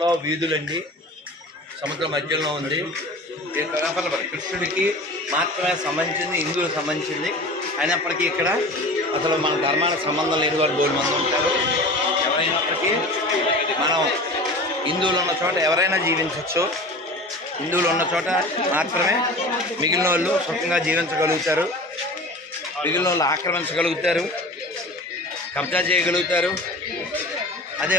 అతలో వీధులండి. సముద్ర మధ్యలో ఉంది. ఈ కనపడదు. కృష్ణుడికి మాత్రమే సంబంధించింది హిందువులకు సంబంధించింది. అయినప్పటికీ ఇక్కడ అసలు మన ధర్మానికి సంబంధం లేని వాళ్ళు బోర్డు మంది ఉంటారు. ఎవరైనప్పటికీ మనం హిందువులు ఉన్న చోట ఎవరైనా జీవించవచ్చు హిందువులు ఉన్న చోట మాత్రమే మిగిలిన వాళ్ళు సుఖంగా జీవించగలుగుతారు. మిగిలిన వాళ్ళు ఆక్రమించగలుగుతారు. కబ్జా చేయగలుగుతారు. అదే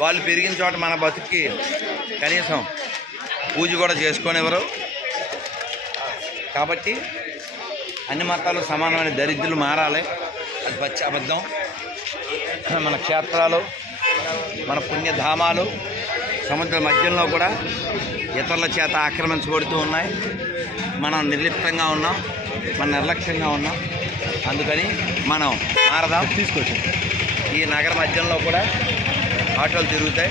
వాళ్ళు పెరిగిన చోట మన బతుక్కి కనీసం పూజ కూడా చేసుకోనివ్వరు కాబట్టి అన్ని మతాలు సమానమైన దరిద్రులు మారాలి. అది పచ్చి అబద్ధం. మన క్షేత్రాలు మన పుణ్యధామాలు సముద్ర మధ్యంలో కూడా ఇతరుల చేత ఆక్రమించబడుతూ ఉన్నాయి. మనం నిర్లిప్తంగా ఉన్నాం. మనం నిర్లక్ష్యంగా ఉన్నాం. అందుకని మనం మారదాం. తీసుకొచ్చాం. ఈ నగర మధ్యంలో కూడా ఆటోలు తిరుగుతాయి.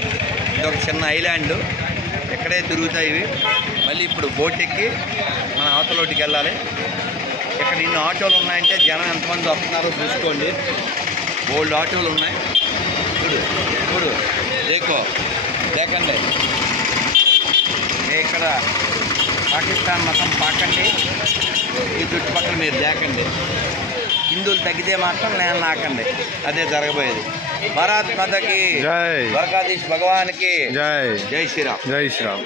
ఇది ఒక చిన్న ఐలాండ్. ఇక్కడే తిరుగుతాయి ఇవి. మళ్ళీ ఇప్పుడు బోట్ ఎక్కి మన అవతలోటికి వెళ్ళాలి. ఇక్కడ ఇన్ని ఆటోలు ఉన్నాయంటే జనం ఎంతమంది వస్తున్నారో చూసుకోండి. బోల్డ్ ఆటోలు ఉన్నాయి. చూడు చూడు. దేకో దేకండి ఇక్కడ పాకిస్తాన్ మతం పాకండి. ఈ చుట్టుపక్కల మీరు దేకండి హిందువులు తగ్గితే మాత్రం నేను నాకండి అదే జరగబోయేది. భారత్ మాతకి జై. ద్వారకాధీష్ భగవాన్కి జై. జై శ్రీరామ్. జై శ్రీరామ్.